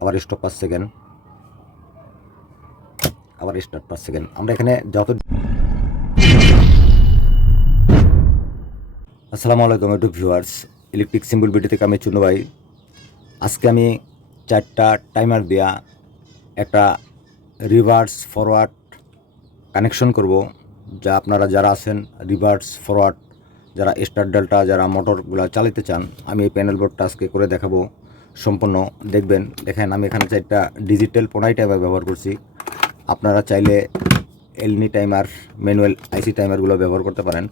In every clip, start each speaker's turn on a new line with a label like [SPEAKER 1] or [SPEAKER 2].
[SPEAKER 1] আবার স্টপ পাঁচ সেকেন্ড আবার স্টার্ট পাঁচ সেকেন্ড আমরা এখানে যত আসসালামু আলাইকুম ইউটিউব ভিউয়ার্স ইলেকট্রিক সিম্বল বিটি থেকে আমি চুনু ভাই। আজকে আমি চারটা টাইমার দেয়া একটা রিভার্স ফরওয়ার্ড কানেকশন করব, যা আপনারা যারা আছেন রিভার্স ফরওয়ার্ড যারা স্টার ডেল্টা যারা মোটরগুলো চালাতে চান, আমি এই প্যানেল বোর্ডটা আজকে করে দেখাবো। সম্পূর্ণ দেখবেন। দেখেন, আমি এখানে চারটা ডিজিটাল পোনাই টাইমার ব্যবহার করছি। আপনারা চাইলে এলনি টাইমার ম্যানুয়াল আইসি টাইমারগুলো ব্যবহার করতে পারেন।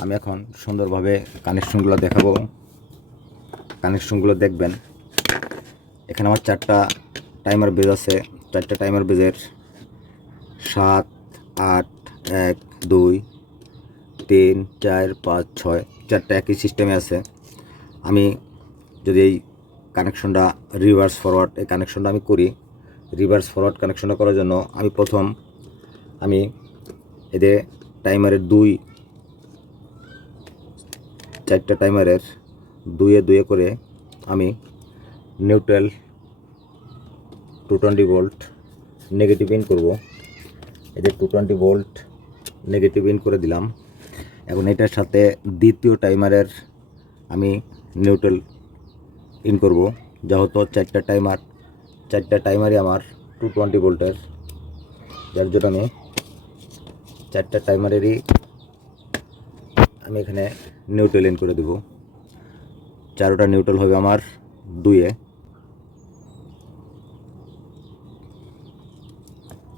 [SPEAKER 1] আমি এখন সুন্দরভাবে কানেকশনগুলো দেখাবো। কানেকশনগুলো দেখবেন। এখানে আমার চারটা টাইমার বেজ আছে। চারটা টাইমার বেজের সাত, আট, এক, দুই, তিন, চার, পাঁচ, ছয়, চারটা একই সিস্টেমে আছে। আমি যদি এই কানেকশনটা রিভার্স ফরওয়ার্ড এই কানেকশনটা আমি করি। রিভার্স ফরওয়ার্ড কানেকশনটা করার জন্য আমি প্রথম আমি এদের টাইমারের দুই, চারটা টাইমারের দুয়ে দুয়ে করে আমি neutral two twenty volt negative in করব। এদের two twenty volt negative in করে দিলাম। এখন এটার সাথে দ্বিতীয় টাইমারের আমি নিউট্রাল ইন করব যেহেতু চারটা টাইমার চারটা টাইমারই আমার টু টোয়েন্টি ভোল্টের যার জন্য আমি চারটা টাইমারেরই আমি এখানে নিউট্রাল ইন করে দেব চারোটা নিউট্রাল হবে আমার দুয়ে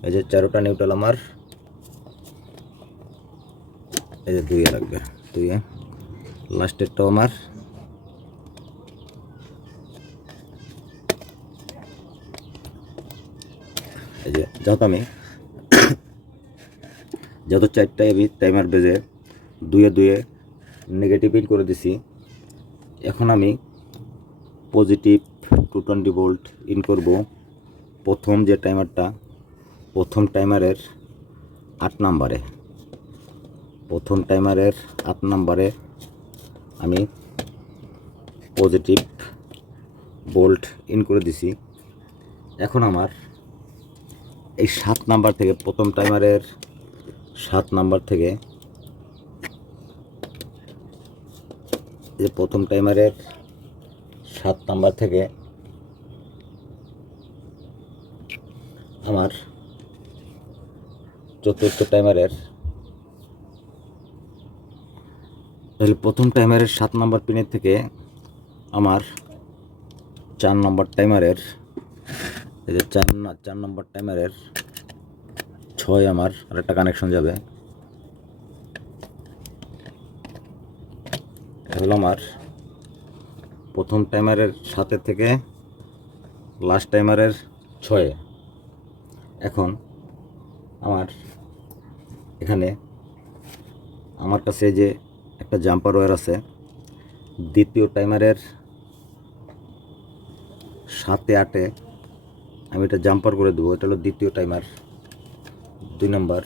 [SPEAKER 1] এই যে চারোটা নিউট্রাল আমার এই যে দুইয়ে লাগবে দুইয়ে লাস্টেরটাও আমার এই যে যেহেতু আমি যেহেতু চারটায় টাইমার বেজে দুয়ে দুয়ে নেগেটিভ ইন করে দিছি, এখন আমি positive two twenty volt in করব। প্রথম যে টাইমারটা প্রথম টাইমারের আট নাম্বারে। প্রথম টাইমারের আট নাম্বারে আমি পজিটিভ বোল্ট ইন করে দিছি। এখন আমার এই সাত নাম্বার থেকে, প্রথম টাইমারের সাত নাম্বার থেকে যে প্রথম টাইমারের সাত নাম্বার থেকে আমার চতুর্থ টাইমারের তাহলে প্রথম টাইমারের সাত নম্বর পিনের থেকে আমার চার নম্বর টাইমারের এই যে চার চার নম্বর টাইমারের ছয় আমার আর একটা কানেকশন যাবে হলো আমার প্রথম টাইমারের সাতের থেকে লাস্ট টাইমারের ছয়ে। এখন আমার এখানে আমার কাছে যে একটা জাম্পার ওয়্যার আছে, দ্বিতীয় টাইমারের সাতে আটে আমি এটা জাম্পার করে দেবো এটা হলো দ্বিতীয় টাইমার দুই নম্বর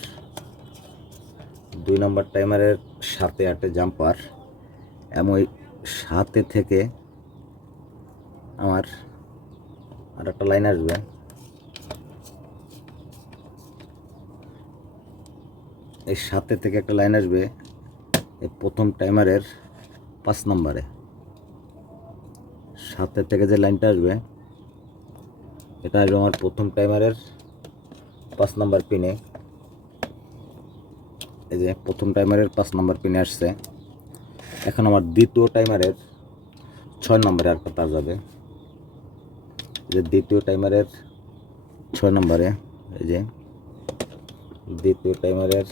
[SPEAKER 1] দুই নম্বর টাইমারের সাতে আটে জাম্পার এবং ওই সাতে থেকে আমার আর একটা লাইন আসবে। এই সাতে থেকে একটা লাইন আসবে, এই প্রথম টাইমারের পাঁচ নম্বরে সাতের থেকে যে লাইনটা আসবে এটা আসবে আমার প্রথম টাইমারের পাঁচ নাম্বার পিনে এই যে প্রথম টাইমারের পাঁচ নাম্বার পিনে আসছে। এখন আমার দ্বিতীয় টাইমারের ছয় নম্বরে আর তার যাবে। যে দ্বিতীয় টাইমারের ছয় নম্বরে এই যে দ্বিতীয় টাইমারের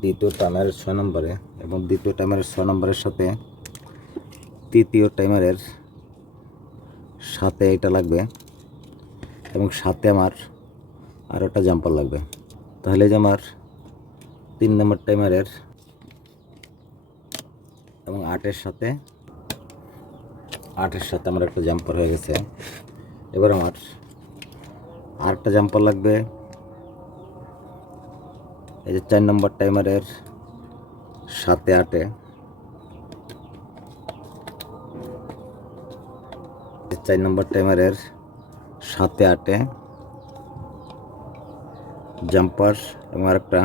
[SPEAKER 1] দ্বিতীয় টাইমারের ছয় নম্বরে এবং দ্বিতীয় টাইমারের ছয় নম্বরের সাথে তৃতীয় টাইমারের সাথে এটা লাগবে এবং সাথে আমার আর একটা জাম্পার লাগবে। তাহলে যে আমার তিন নম্বর টাইমারের এবং আটের সাথে আটের সাথে আমার একটা জাম্পার হয়ে গেছে। এবার আমার আরেকটা জাম্পার লাগবে। এই যে চার নম্বর টাইমারের সাতে আটে চার নম্বর টাইমারের সাতে আটে। জাম্পার এবং আরেকটা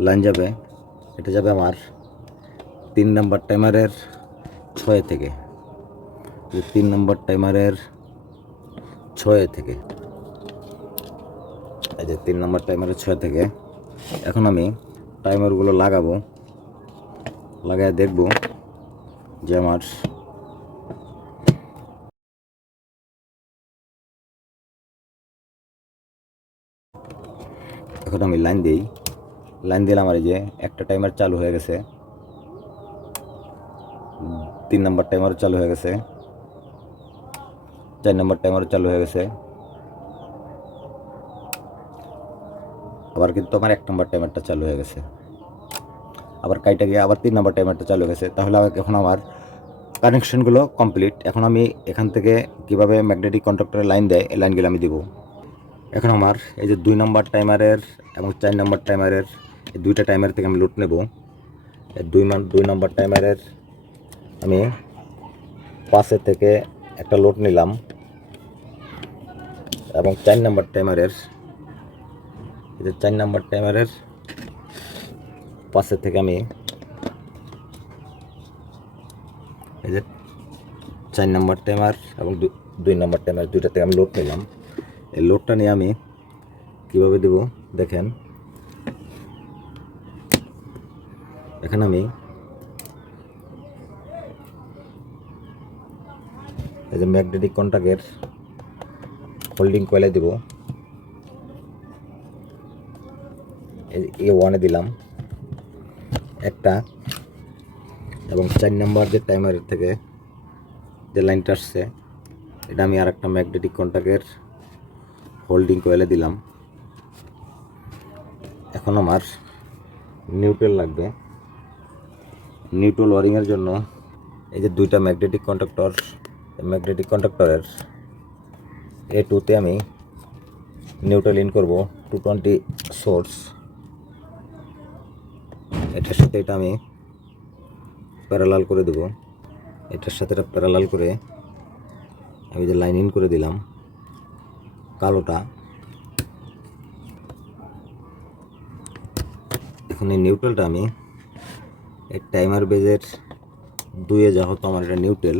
[SPEAKER 1] লাইন যাবে। এটা যাবে আমার তিন নম্বর টাইমারের ছয় থেকে। তিন নম্বর টাইমারের ছয় থেকে। এই যে তিন নম্বর টাইমারের ছয় থেকে। এখন আমি টাইমারগুলো লাগাবো, লাগায় দেখব যে আমার এখন আমি লাইন দিই। লাইন দিলাম আর যে একটা টাইমার চালু হয়ে গেছে। তিন নম্বর টাইমারও চালু হয়ে গেছে। চার নম্বর টাইমারও চালু হয়ে গেছে। আবার কিন্তু আমার এক নম্বর টাইমারটা চালু হয়ে গেছে। আবার কাইটা গিয়ে আবার তিন নম্বর টাইমারটা চালু হয়ে গেছে। তাহলে এখন আমার কানেকশনগুলো কমপ্লিট এখন আমি এখান থেকে কীভাবে ম্যাগনেটিক কন্ট্রাক্টরের লাইন দেয়, এই লাইনগুলো আমি দিব। এখন আমার এই যে দুই নম্বর টাইমারের এবং চার নম্বর টাইমারের এই দুইটা টাইমার থেকে আমি লুট নেব। এই দুই দুই নম্বর টাইমারের আমি পাশে থেকে একটা লোড নিলাম এবং চার নম্বর টাইমারের এই যে চার নম্বর টাইমারের পাশে থেকে আমি এই যে চার নম্বর টাইমার এবং দুই নম্বর টাইমার দুইটা থেকে আমি লোড নিলাম। এই লোডটা নিয়ে আমি কীভাবে দেব? দেখেন। এখানে আমি এই যে ম্যাগনেটিক কন্টাক্টের হোল্ডিং কয়েলে দেব। এ ওয়ানে দিলাম একটা এবং চার নাম্বার যে টাইমারের থেকে যে লাইনটা আসছে, এটা আমি আর একটা ম্যাগনেটিক কন্টাক্টের হোল্ডিং কয়েলে দিলাম। এখন আমার নিউট্রাল লাগবে। নিউট্রাল ওয়ারিংয়ের জন্য এই যে দুইটা ম্যাগনেটিক কন্ডাক্টর ম্যাগনেটিক কন্ডাক্টরের এ টুতে আমি নিউট্রাল ইন করব টু টোয়েন্টি সোর্স এটার সাথে এটা আমি প্যারালাল করে দেবো। এটার সাথে এটা প্যারালাল করে আমি যে লাইন ইন করে দিলাম কালোটা। এখন এই নিউট্রালটা আমি এই টাইমার বেজের দুয়ে যা হতো আমার এটা নিউট্রেল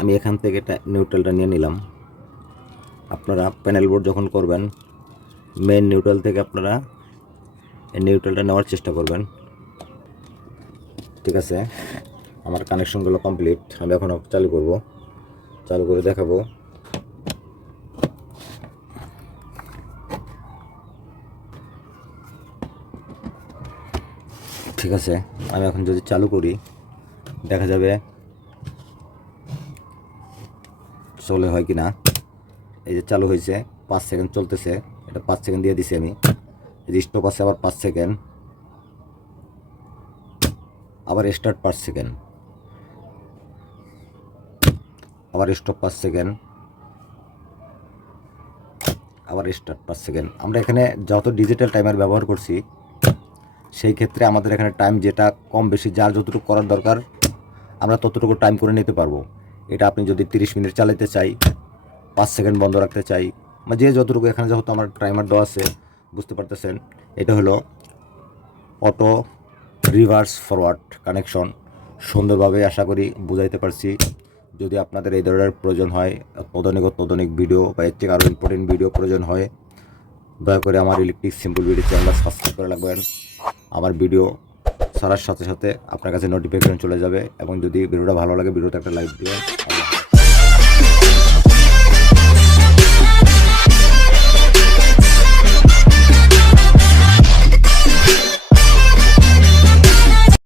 [SPEAKER 1] আমি এখান থেকে নিউট্রালটা নিয়ে নিলাম। আপনারা প্যানেল বোর্ড যখন করবেন মেন নিউট্রাল থেকে আপনারা এই নিউট্রালটা নেওয়ার চেষ্টা করবেন। ঠিক আছে? আমার কানেকশনগুলো কমপ্লিট আমি এখন চালু করব। চালু করে দেখাবো। ঠিক আছে, আমি এখন যদি চালু করি, দেখা যাবে চলে হয় কি না এই যে চালু হয়েছে, পাঁচ সেকেন্ড চলতেছে, এটা পাঁচ সেকেন্ড দিয়ে দিছি আমি। এই যে স্টপ আছে আবার পাঁচ সেকেন্ড। আবার স্টার্ট পাঁচ সেকেন্ড। আবার স্টপ পাঁচ সেকেন্ড। আবার স্টার্ট পাঁচ সেকেন্ড। আমরা এখানে যত ডিজিটাল টাইমার ব্যবহার করছি সেই ক্ষেত্রে আমাদের এখানে টাইম যেটা কম বেশি যার যতটুকু করার দরকার, আমরা ততটুকু টাইম করে নিতে পারব। এটা আপনি যদি তিরিশ মিনিট চালাতে চাই, পাঁচ সেকেন্ড বন্ধ রাখতে চাই, বা যে যতটুকু এখানে যেহেতু আমার টাইমার দেওয়া আছে, বুঝতে পারতেছেন, এটা হলো অটো রিভার্স ফরওয়ার্ড কানেকশন সুন্দরভাবে আশা করি বুঝাইতে পারছি। যদি আপনাদের এই ধরনের প্রয়োজন হয় তদনিক তদনিক ভিডিও বা এর থেকে আরও ইম্পর্টেন্ট ভিডিও প্রয়োজন হয়, দয়া করে আমার electric simple video channel subscribe করে রাখবেন। আমার ভিডিও সারার সাথে সাথে আপনার কাছে নোটিফিকেশন চলে যাবে এবং যদি ভিডিওটা ভালো লাগে, ভিডিওতে একটা লাইক দিবেন।